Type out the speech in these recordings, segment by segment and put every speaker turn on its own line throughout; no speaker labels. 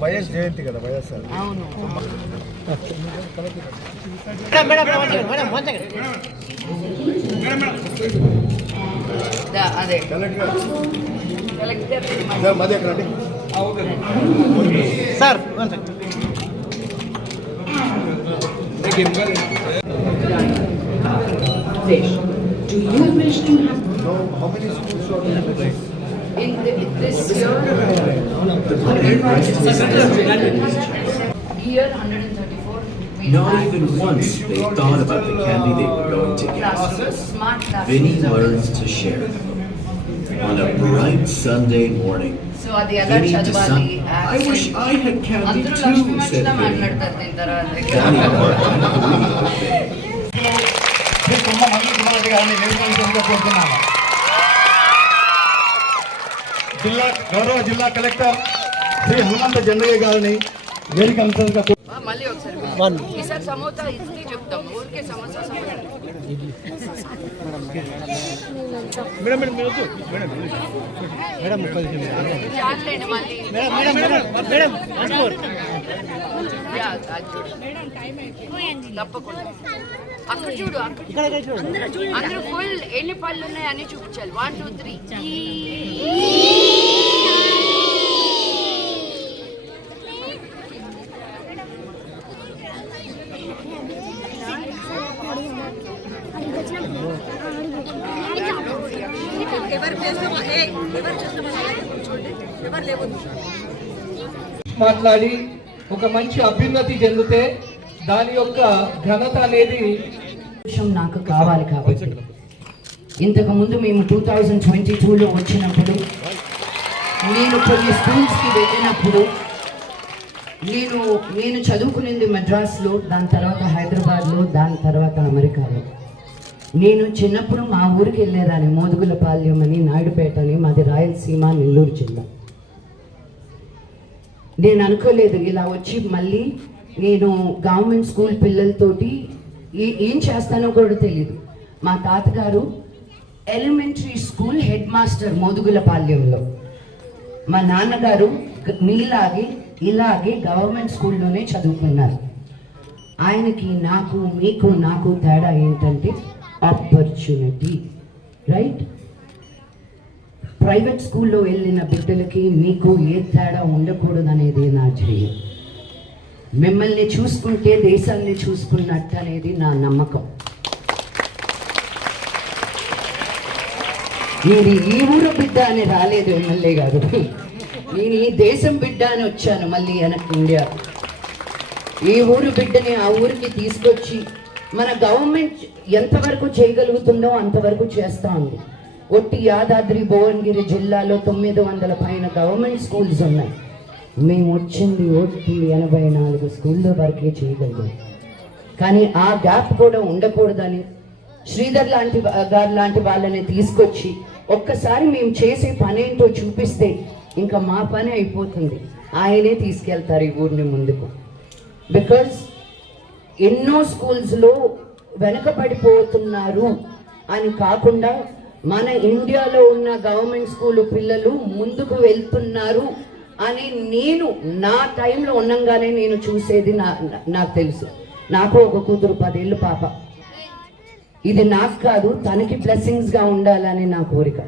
YS జయంతి కదా వైఎస్ఆర్
అవును దా- అదే కలెక్టర్
మధ్య ఎక్కడ
sir
Do you wish to have
how many schools are
Not even once they thought about the candy they were going to get. Vinny learns to share. On a bright Sunday morning,
so
ಅದೆಲ್ಲ I wish I had candy too," said Vinny. Danny,
ಇರ್ತಿದ್ದಾರೆ ಅಂದ್ರೆ జిల్లా గౌరవ జిల్లా collector Shri Hanumantha జండయ్య గారిని వేదిక అంశంగా
ఆ, మళ్ళీ ఒకసారి ఈసారి సమోసా ఇడ్లీ చెప్తాం ఊరికే సమోసా సమోసా
మేడం మేడం మీరు వద్దు. మేడం మేడం ముప్పై
చాలండి మళ్ళీ
madam madam madam madam Rajkot.
Yeah, అది చూడు. తప్పకుండా అక్కడ చూడు అక్కడ
ఇక్కడ ఇక్కడ చూడండి
అందరూ ఫుల్ ఎన్ని పళ్ళు ఉన్నాయి అన్ని చూపించాలి వన్ టూ త్రీ
మాట్లాడి ఒక మంచి అభ్యున్నతి చెందితే దాని యొక్క ఘనత అనేది
నాకు కావాలి కాబట్టి. ఇంతకు ముందు మేము టూ థౌజండ్ ట్వంటీ టూలో వచ్చినప్పుడు నేను కొన్ని స్కూల్స్కి వెళ్ళినప్పుడు నేను నేను చదువుకునేది మద్రాస్లో దాని తర్వాత హైదరాబాద్లో దాని తర్వాత అమెరికాలో. నేను చిన్నప్పుడు మా ఊరికి వెళ్ళేదాన్ని మోదుగులపాల్యం అని నాయుడుపేట అని మాది రాయలసీమ నెల్లూరు జిల్లా. నేను అనుకోలేదు. ఇలా వచ్చి మళ్ళీ నేను గవర్నమెంట్ స్కూల్ పిల్లలతోటి ఏ- ఏం చేస్తానో కూడా తెలియదు మా తాతగారు ఎలిమెంటరీ స్కూల్ హెడ్ మాస్టర్ మోదుగులపాలెంలో మా నాన్నగారు మీలాగే ఇలాగే గవర్నమెంట్ స్కూల్లోనే చదువుకున్నారు. ఆయనకి నాకు మీకు నాకు తేడా ఏంటంటే ఆపర్చునిటీ రైట్ ప్రైవేట్ స్కూల్లో వెళ్ళిన బిడ్డలకి మీకు ఏ తేడా ఉండకూడదు అనేది నా ధ్యేయం. మిమ్మల్ని చూసుకుంటే దేశాన్ని చూసుకున్నట్టు అనేది నా నమ్మకం. నేను ఈ ఊరు బిడ్డ అని రాలేదు ఎమ్మెల్యే గారు. నేను ఈ దేశం బిడ్డ అని వచ్చాను మళ్ళీ వెనక్కి ఇండియా. ఈ ఊరు బిడ్డని ఆ ఊరికి తీసుకొచ్చి మన గవర్నమెంట్ ఎంతవరకు చేయగలుగుతుందో అంతవరకు చేస్తా ఉంది. ఒట్టి యాదాద్రి భువనగిరి జిల్లాలో తొమ్మిది వందల పైన గవర్నమెంట్ స్కూల్స్ ఉన్నాయి. మేము వచ్చింది ఒట్టి ఎనభై నాలుగు స్కూళ్ళ వరకే చేయగలిగాం. కానీ ఆ గ్యాప్ కూడా ఉండకూడదని శ్రీధర్ లాంటి గారు లాంటి వాళ్ళని తీసుకొచ్చి ఒక్కసారి మేము చేసే పని ఏంటో చూపిస్తే ఇంకా మా పని అయిపోతుంది. ఆయనే తీసుకెళ్తారు ఈ ఊరిని ముందుకు. బికాజ్ ఎన్నో స్కూల్స్లో వెనకబడిపోతున్నారు అని కాకుండా మన ఇండియాలో ఉన్న గవర్నమెంట్ స్కూల్ పిల్లలు ముందుకు వెళ్తున్నారు అని నేను నా టైంలో ఉండంగానే నేను చూసేది నా నాకు తెలుసు. నాకు ఒక కూతురు పదేళ్ళు పాప. ఇది నాకు కాదు తనకి బ్లెస్సింగ్స్గా ఉండాలని నా కోరిక.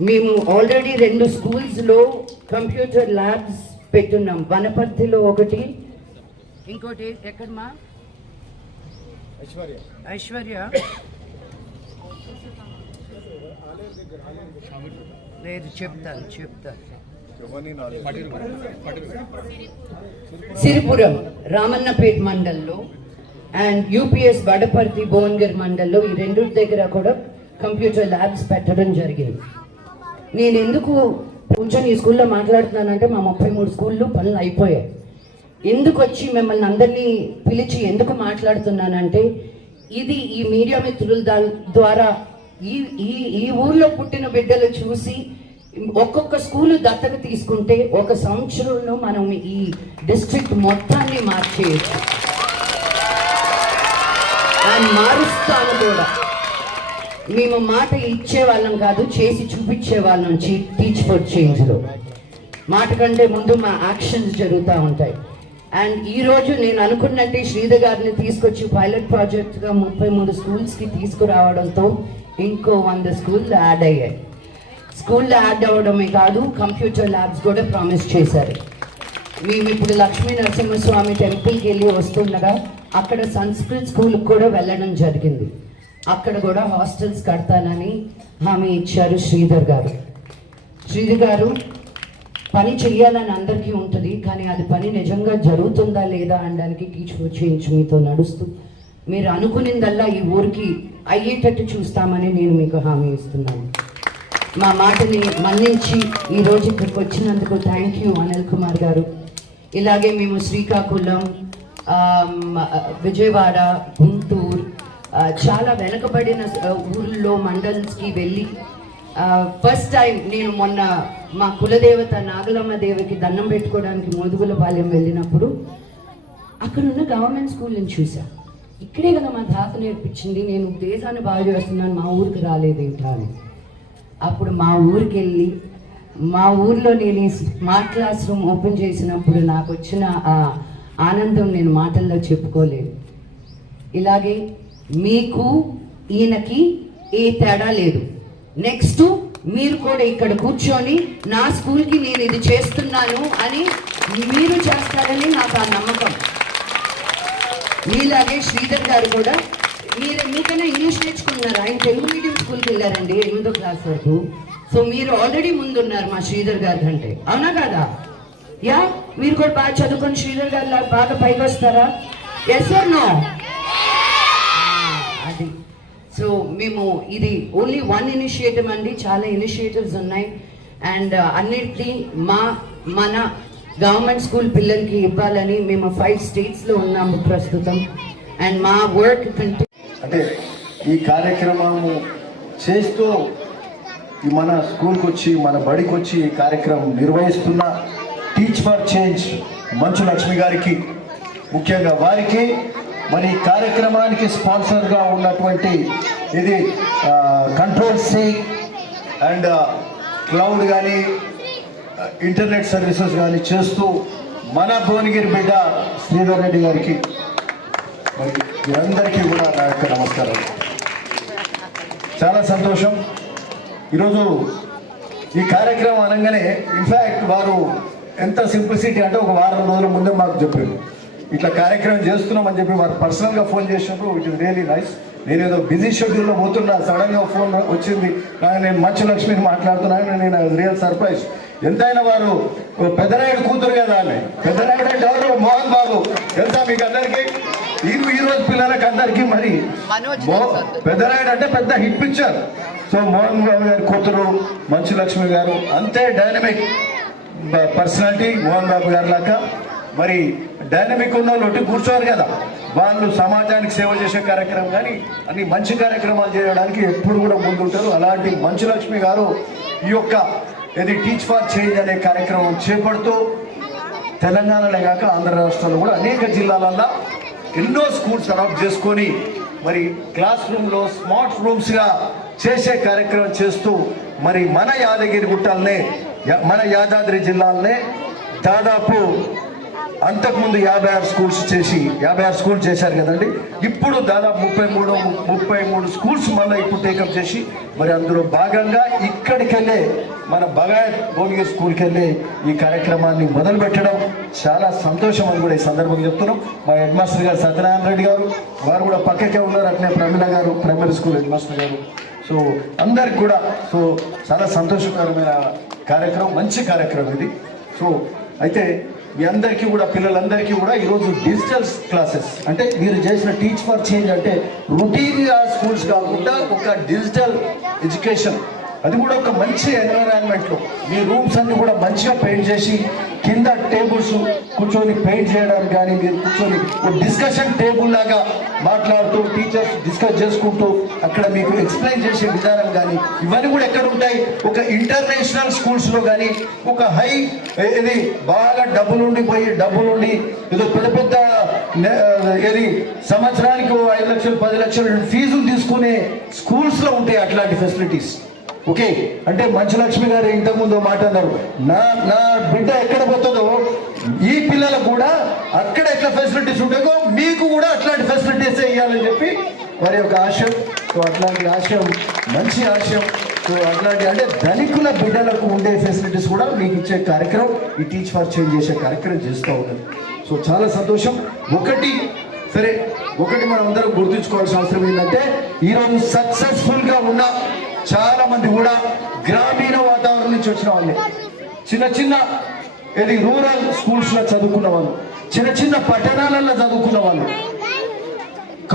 మేము ఆల్రెడీ రెండు స్కూల్స్లో కంప్యూటర్ ల్యాబ్స్ పెట్టున్నాం. వనపర్తిలో ఒకటి ఇంకోటి ఎక్కడమా
ఐశ్వర్య.
ఐశ్వర్య. లేదు చెప్తాను చెప్తాను. సిరిపురం రామన్నపేట్ మండల్లో అండ్ యూపీఎస్ వడపర్తి భువనగిరి మండల్లో ఈ రెండు దగ్గర కూడా కంప్యూటర్ ల్యాబ్స్ పెట్టడం జరిగింది. నేను ఎందుకు కూర్చొని ఈ స్కూల్లో మాట్లాడుతున్నానంటే మా ముప్పై మూడు స్కూళ్ళు పనులు అయిపోయాయి. ఎందుకు వచ్చి మిమ్మల్ని అందరినీ పిలిచి ఎందుకు మాట్లాడుతున్నానంటే ఇది ఈ మీడియా మిత్రుల దా- ద్వారా ఈ ఈ ఈ ఊర్లో పుట్టిన బిడ్డలు చూసి ఒక్కొక్క స్కూల్ దత్తత తీసుకుంటే ఒక సంవత్సరంలో మనం ఈ డిస్ట్రిక్ట్ మొత్తాన్ని మార్చేయచ్చు. దాన్ని మారుస్తాను కూడా. మేము మాట ఇచ్చే వాళ్ళం కాదు చేసి చూపించే వాళ్ళం టీచ్ ఫర్ చేంజ్లో మాట కంటే ముందు మా యాక్షన్స్ జరుగుతూ ఉంటాయి. అండ్ ఈ రోజు నేను అనుకున్నట్టే శ్రీధర్ గారిని తీసుకొచ్చి పైలట్ ప్రాజెక్ట్గా ముప్పై మూడు స్కూల్స్కి తీసుకురావడంతో ఇంకో వంద స్కూల్ యాడ్ అయ్యాయి. స్కూల్లో యాడ్ అవ్వడమే కాదు కంప్యూటర్ ల్యాబ్స్ కూడా ప్రామిస్ చేశారు. మేము ఇప్పుడు లక్ష్మీ నరసింహస్వామి టెంపుల్కి వెళ్ళి వస్తుండగా అక్కడ సంస్కృత్ స్కూల్కి కూడా వెళ్ళడం జరిగింది. అక్కడ కూడా హాస్టల్స్ కడతానని హామీ ఇచ్చారు శ్రీధర్ గారు. శ్రీధర్ గారు పని చెయ్యాలని అందరికీ ఉంటుంది కానీ అది పని నిజంగా జరుగుతుందా లేదా అనడానికి టీచ్ ఫర్ మీతో నడుస్తూ. మీరు అనుకునిందల్లా ఈ ఊరికి అయ్యేటట్టు చూస్తామని నేను మీకు హామీ ఇస్తున్నాను. మా మాటని మన్నించి ఈరోజు ఇక్కడికి వచ్చినందుకు థ్యాంక్ యూ అనిల్ కుమార్ గారు. ఇలాగే మేము శ్రీకాకుళం విజయవాడ గుంటూరు చాలా వెనకబడిన ఊళ్ళో ఊర్లో మండల్స్కి వెళ్ళి ఫస్ట్ టైం నేను మొన్న మా కులదేవత నాగలమ్మ దేవికి దండం పెట్టుకోవడానికి మోదుగుల బాల్యం వెళ్ళినప్పుడు అక్కడ ఉన్న గవర్నమెంట్ స్కూల్ని చూసా ఇక్కడే కదా మా తాత నేర్పించింది నేను దేశాన్ని బాగా చేస్తున్నాను మా ఊరికి రాలేదేంటా అని. అప్పుడు మా ఊరికి వెళ్ళి మా ఊర్లో నేను ఈ స్మార్ట్ క్లాస్ రూమ్ ఓపెన్ చేసినప్పుడు నాకు వచ్చిన ఆ ఆనందం నేను మాటల్లో చెప్పుకోలేను ఇలాగే మీకు ఈయనకి ఏ తేడా లేదు. నెక్స్ట్ మీరు కూడా ఇక్కడ కూర్చొని నా స్కూల్కి నేను ఇది చేస్తున్నాను అని మీరు చేస్తారని నాకు ఆ నమ్మకం. మీలాగే శ్రీధర్ గారు కూడా మీరు మీకైనా ఇంగ్లీష్ నేర్చుకున్నారు? ఆయన తెలుగు మీడియం స్కూల్కి వెళ్ళారండి ఎనిమిదో క్లాస్ వరకు. సో మీరు ఆల్రెడీ ముందున్నారు మా శ్రీధర్ గారి కంటే. అవునా కదా? యా? మీరు కూడా బాగా చదువుకొని శ్రీధర్ గారు బాగా పైకి వస్తారా? ఎస్ ఆర్ నో సో మేము ఇది ఓన్లీ వన్ ఇనిషియేటివ్ అండి. చాలా ఇనిషియేటివ్స్ ఉన్నాయి. అండ్ uh, అన్నిటినీ మా మన గవర్నమెంట్ స్కూల్ పిల్లలకి ఇవ్వాలని మేము ఫైవ్ స్టేట్స్లో ఉన్నాము ప్రస్తుతం. అండ్ మా వర్క్
అంటే ఈ కార్యక్రమము చేస్తూ మన స్కూల్కి వచ్చి మన బడికి వచ్చి ఈ కార్యక్రమం నిర్వహిస్తున్న teach for change Manchu Lakshmi గారికి ముఖ్యంగా వారికి మరి ఈ కార్యక్రమానికి స్పాన్సర్గా ఉన్నటువంటి ఇది కంట్రోల్ సి అండ్ క్లౌడ్ కానీ ఇంటర్నెట్ సర్వీసెస్ కానీ చేస్తూ మన భువనగిరి బిడ్డ శ్రీధర్ రెడ్డి గారికి మరి మీరందరికీ కూడా నా యొక్క నమస్కారం చాలా సంతోషం. ఈరోజు ఈ కార్యక్రమం అనగానే ఇన్ఫ్యాక్ట్ వారు ఎంత సింప్లిసిటీ అంటే ఒక వారం రోజుల ముందే మాకు చెప్పారు. ఇట్లా కార్యక్రమం చేస్తున్నామని చెప్పి వారు పర్సనల్గా ఫోన్ చేసినప్పుడు ఇట్ ఇస్ రియలీ నైస్ నేను ఏదో బిజీ షెడ్యూల్లో పోతున్నా సడన్గా ఫోన్ వచ్చింది. నేను మంచు లక్ష్మిని మాట్లాడుతున్నాను నేను రియల్ సర్ప్రైజ్ ఎంతైనా వారు పెద్దనాయుడు కూతురు కదా ఆమె. పెద్దనాయుడు అంటే ఎవరు? మోహన్ బాబు. తెలుసా మీకు అందరికీ ఈ ఈ రోజు పిల్లలకి అందరికీ మరి పెద్దనాయుడు అంటే పెద్ద hit picture so Mohan Babu గారి కూతురు మంచు లక్ష్మి గారు అంతే డైనమిక్ పర్సనాలిటీ మోహన్ బాబు గారి లాగా. మరి డైనమిక్ ఉన్న వాళ్ళు కూర్చోరు కదా. వాళ్ళు సమాజానికి సేవ చేసే కార్యక్రమం కానీ అన్ని మంచి కార్యక్రమాలు చేయడానికి ఎప్పుడు కూడా ముందుంటారు. అలాంటి మంచు లక్ష్మి గారు ఈ యొక్క ఇది టీచ్ ఫార్ చేంజ్ అనే కార్యక్రమం చేపడుతూ తెలంగాణలో కాక ఆంధ్ర రాష్ట్రాల్లో కూడా అనేక జిల్లాలల్లో ఎన్నో స్కూల్స్ అడాప్ట్ చేసుకొని మరి క్లాస్ రూమ్లో స్మార్ట్ రూమ్స్గా చేసే కార్యక్రమం చేస్తూ మరి మన యాదగిరి గుట్టాలనే యా- మన యాదాద్రి జిల్లాలనే దాదాపు అంతకుముందు యాభై ఆరు స్కూల్స్ చేసి యాభై ఆరు స్కూల్ చేశారు కదండి? ఇప్పుడు దాదాపు ముప్పై మూడు ముప్పై మూడు స్కూల్స్ మళ్ళీ ఇప్పుడు టేకప్ చేసి మరి అందులో భాగంగా ఇక్కడికెళ్ళే మన బగాయత్ భోగి స్కూల్కి వెళ్ళి ఈ కార్యక్రమాన్ని మొదలుపెట్టడం చాలా సంతోషం అని కూడా ఈ సందర్భంగా చెప్తున్నాం. మా హెడ్ మాస్టర్ గారు సత్యనారాయణ రెడ్డి గారు వారు కూడా పక్కకే ఉన్నారు అట్లే ప్రమిళ గారు ప్రైమరీ స్కూల్ హెడ్ మాస్టర్ గారు. సో అందరికి కూడా సో చాలా సంతోషకరమైన కార్యక్రమం మంచి కార్యక్రమం ఇది. సో అయితే మీ అందరికీ కూడా పిల్లలందరికీ కూడా ఈరోజు డిజిటల్ క్లాసెస్. అంటే మీరు చేసిన టీచ్ ఫర్ చేంజ్ అంటే రొటీన్గా స్కూల్స్ కాకుండా ఒక డిజిటల్ ఎడ్యుకేషన్ అది కూడా ఒక మంచి ఎన్విరాన్మెంట్లో. మీ రూమ్స్ అన్ని కూడా మంచిగా పెయింట్ చేసి కింద టేబుల్స్ కూర్చొని పెయింట్ చేయడానికి కానీ మీరు కూర్చొని ఒక డిస్కషన్ టేబుల్ లాగా మాట్లాడుతూ టీచర్స్ డిస్కస్ చేసుకుంటూ అక్కడ మీకు ఎక్స్ప్లెయిన్ చేసే విధానం కానీ ఇవన్నీ కూడా ఎక్కడ ఉంటాయి? ఒక ఇంటర్నేషనల్ స్కూల్స్లో కానీ ఒక హై ఇది బాగా డబ్బులుండి పోయి డబ్బులు ఉండి ఏదో పెద్ద పెద్ద ఏది సంవత్సరానికి ఓ ఐదు లక్షలు పది లక్షలు ఫీజులు తీసుకునే స్కూల్స్లో ఉంటాయి అట్లాంటి ఫెసిలిటీస్. ఓకే? అంటే మంచు లక్ష్మి గారు ఇంతకుముందు మాట అన్నారు. నా నా బిడ్డ ఎక్కడ పోతుందో ఈ పిల్లలకు కూడా అక్కడ ఎట్లా ఫెసిలిటీస్ ఉంటాయో మీకు కూడా అట్లాంటి ఫెసిలిటీస్ ఇవ్వాలని చెప్పి వారి యొక్క ఆశయం. సో అట్లాంటి ఆశయం మంచి ఆశయం. సో అట్లాంటి అంటే ధనికుల బిడ్డలకు ఉండే ఫెసిలిటీస్ కూడా మీకు ఇచ్చే కార్యక్రమం ఈ టీచ్ ఫర్ చేంజ్ చేసే కార్యక్రమం చేస్తూ ఉన్నది. సో చాలా సంతోషం. ఒకటి సరే ఒకటి మనం అందరం గుర్తుంచుకోవాల్సిన అవసరం ఏంటంటే ఈరోజు సక్సెస్ఫుల్గా ఉన్న చాలా మంది కూడా గ్రామీణ వాతావరణం నుంచి వచ్చిన వాళ్ళే. చిన్న చిన్న ఇది రూరల్ స్కూల్స్లో చదువుకున్న వాళ్ళు చిన్న చిన్న పట్టణాలలో చదువుకున్న వాళ్ళు.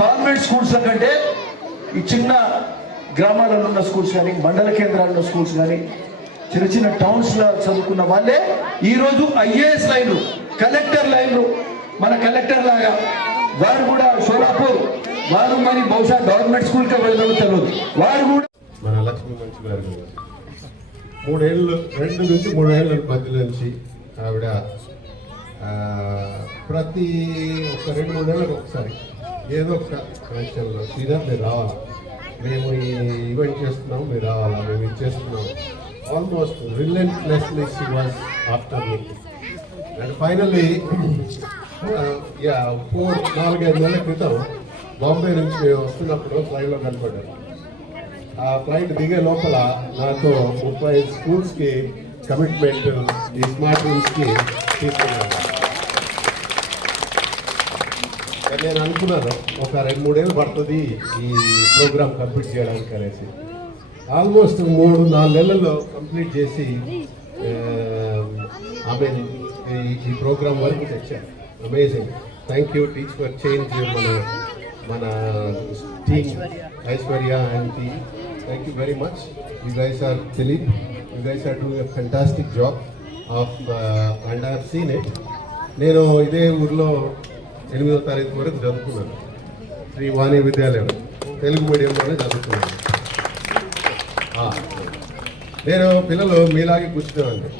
కాన్వెంట్ స్కూల్స్ కంటే ఈ చిన్న గ్రామాలలో ఉన్న స్కూల్స్ కానీ మండల కేంద్రాల్లో స్కూల్స్ కానీ చిన్న చిన్న టౌన్స్లో చదువుకున్న వాళ్ళే. ఈరోజు ఐఏఎస్ లైన్లు కలెక్టర్ లైన్లు మన కలెక్టర్ లాగా వారు కూడా షోలాపూర్ వారు మరి బహుశా గవర్నమెంట్ స్కూల్కి వెళ్ళడం తెలియదు. వారు కూడా
మన లక్ష్మీ మంచి గారు మూడేళ్ళు రెండు నుంచి మూడేళ్ళ మధ్య నుంచి ఆవిడ ప్రతి ఒక రెండు మూడేళ్ళకి ఒకసారి ఏదో ఒక ఫంక్షన్లో సీదా మీరు రావాలా? మేము ఈ ఈవెంట్ చేస్తున్నాం మీరు రావాలా? మేము ఇది చేస్తున్నాం. Almost relentlessly she was after me and finally yeah four నాలుగైదు నెలల క్రితం బాంబే నుంచి మేము వస్తున్నప్పుడు ఫ్లైట్లో కనపడ్డారు ఆ ఫ్లైట్ దిగే లోపల నాతో ముప్పై స్కూల్స్కి కమిట్మెంట్ ఈ స్మార్ట్ రూమ్స్కి తీసుకున్నాను నేను అనుకున్నాను ఒక రెండు మూడేళ్ళు పడుతుంది ఈ ప్రోగ్రామ్ కంప్లీట్ చేయడానికి అనేసి. ఆల్మోస్ట్ మూడు నాలుగు నెలల్లో కంప్లీట్ చేసి ఆమె ఈ ప్రోగ్రామ్ వరకు తెచ్చాను. Amazing thank you teach for change మన మన team Aishwarya and team thank you very much you guys are Dilip you guys are doing a fantastic job of and I seen it నేను ఇదే ఊర్లో ఎనిమిదో తారీఖు వరకు చదువుకున్నాను. శ్రీ వాణి విద్యాలయం. తెలుగు మీడియంలోనే చదువుకున్నాను. నేను పిల్లలు మీలాగే కూర్చునేవాడిని.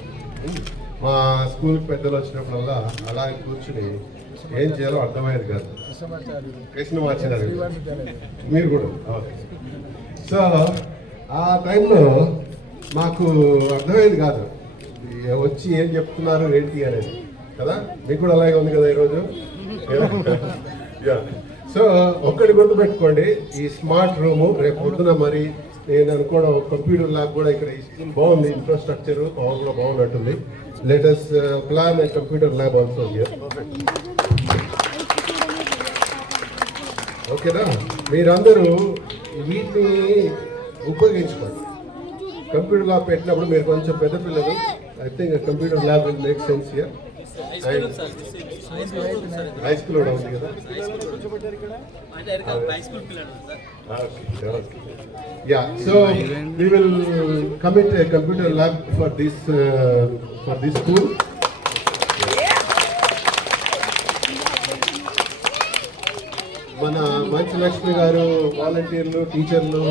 మా స్కూల్ పెద్దలు వచ్చినప్పుడల్లా అలాగే కూర్చుని ఏం చేయాలో అర్థమయ్యేది కాదు. కృష్ణమాచార్య మీరు కూడా. ఓకే. సో ఆ టైంలో మాకు అర్థమయ్యేది కాదు. వచ్చి ఏం చెప్తున్నారు ఏంటి అనేది. కదా? మీకు కూడా అలాగే ఉంది కదా ఈరోజు? సో ఒక్కటి గుర్తుపెట్టుకోండి ఈ స్మార్ట్ రూము రేపు పొద్దున మరి నేను అనుకోవడం కంప్యూటర్ ల్యాబ్ కూడా ఇక్కడ ఈ స్కూల్ బాగుంది ఇన్ఫ్రాస్ట్రక్చర్ పవర్ కూడా బాగున్నట్టుంది. Latest plan computer lab also ఓకేనా మీరందరూ వీటిని ఉపయోగించుకోండి కంప్యూటర్ ల్యాబ్ పెట్టినప్పుడు మీరు కొంచెం పెద్ద పిల్లలు I think computer lab will make sense here high school కూడా ఉంది కదా. Yeah so we will commit computer lab for this for this school మన మంచు లక్ష్మి గారు వాలంటీర్లు టీచర్లు